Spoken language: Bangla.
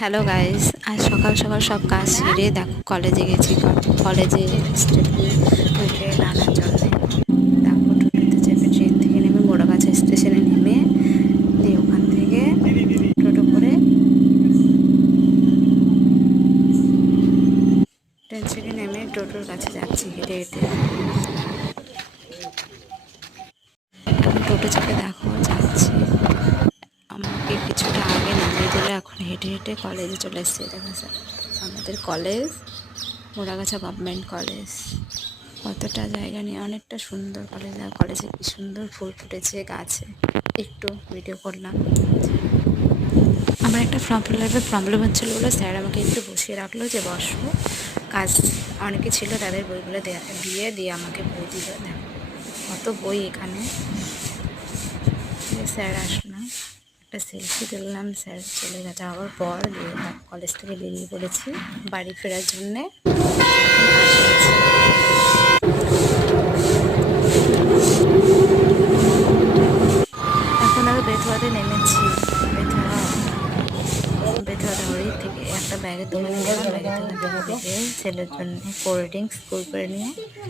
হ্যালো গাইস, আজ সকাল সকাল সব কাজ সেরে দেখো কলেজে গেছি। কলেজে স্টুডেন্টকে আনার জন্যে দেখো টোটোতে চেপে ট্রেন থেকে নেমে মোড়াগাছা স্টেশনে নেমে দিয়ে ওখান থেকে টোটো করে ট্রেন থেকে নেমে টোটোর কাছে যাচ্ছি হেঁটে হেঁটে। এখন টোটো চেপে দেখো যাচ্ছি, আমাকে কিছুটা আগে নামিয়ে দিলে এখন হেঁটে হেঁটে কলেজে চলে এসেছি। দেখা যায় আমাদের কলেজ মোড়াগাছা গভর্নমেন্ট কলেজ। কতটা জায়গা নিয়ে অনেকটা সুন্দর কলেজ, আর কলেজে কি সুন্দর ফুল ফুটেছে গাছে। একটু ভিডিও করলাম। আমার একটা প্রবলেম হচ্ছিলো বলে স্যার আমাকে একটু বসিয়ে রাখলো যে বসো, কাজ অনেকে ছিল তাদের বইগুলো দিয়ে আমাকে বই দিল। দেখো কত বই এখানে। স্যার আসলাম, একটা সেলফি তুললাম, স্যার চলে যাওয়ার পর দিয়ে কলেজ থেকে বেরিয়ে পড়েছি বাড়ি ফেরার জন্যে। এখন আমি বেথুয়াতে নেমেছি। বেথুয়া ধরি থেকে একটা ব্যাগের দোকানে গেলাম, ব্যাগের দোকান থেকে ছেলের জন্য কোল্ড ড্রিঙ্কস কুরকুরে নিয়ে